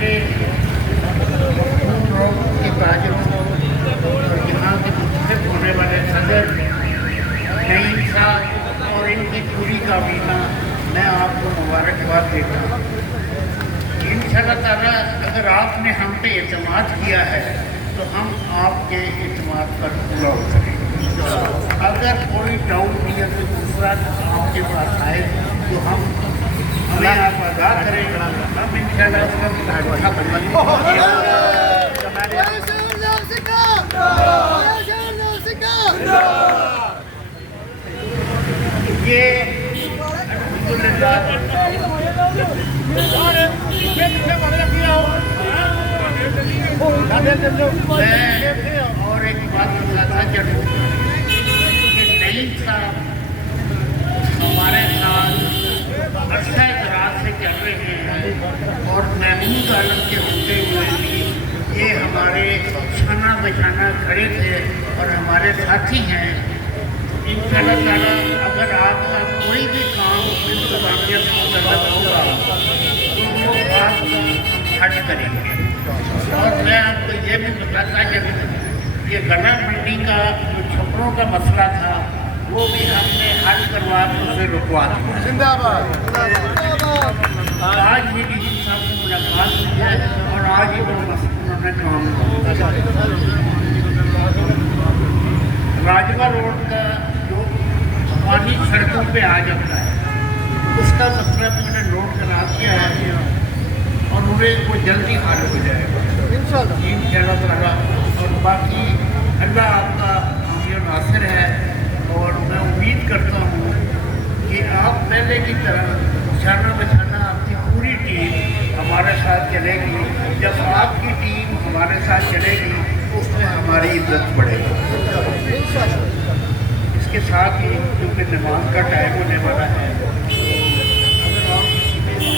मेरे रोग के ताजरों और यहाँ के मुख्तलिफ होने वाले सदर नईम साहब और इनकी पूरी काबीना मैं आपको मुबारकबाद देता हूँ। इंशाअल्लाह ताला अगर आपने हम पे एतमाद किया है तो हम आपके एतमाद पर पूरा उतरेंगे। अगर कोई डाउट नहीं है तो दूसरा आपके पास आए तो हम हमें आप आगाह करें, हम इंशाअल्लाह ये और एक बात बताना चाहूँ कि नईम साहब हमारे साथ अरसा दराज से चल रहे हैं और महमूद आलम के होते हुए भी ये हमारे छाना बछाना खड़े थे और हमारे साथी हैं। इंशाअल्लाह ताला अगर आपका कोई भी काम इंतजामिया से मुतल्लक होगा तो वो बात हम हल करेंगे। और मैं आपको ये भी बताता कि ये गला मंडी का जो छपरों का मसला था वो भी हमने हल करवा के उसे रुकवा दिया। जिंदाबाद। आज ही डी साहब से मुलाकात हुई है और आज ही उन्होंने काम राजवा रोड का जो पानी सड़कों पे आ जाता है उसका मसला मैंने नोट करा दिया है और उन्हें वो जल्दी हल हो जाएगा इंशाअल्लाह ताला। और बाकी अल्लाह आपका हामी और नासिर है और मैं उम्मीद करता हूँ कि आप पहले की तरह छाना बछाना आपकी पूरी टीम हमारे साथ चलेगी। जब आपकी टीम हमारे साथ चलेगी उसमें हमारी इज्जत बढ़ेगी। इसके साथ ही क्योंकि नमाज का टाइम होने वाला है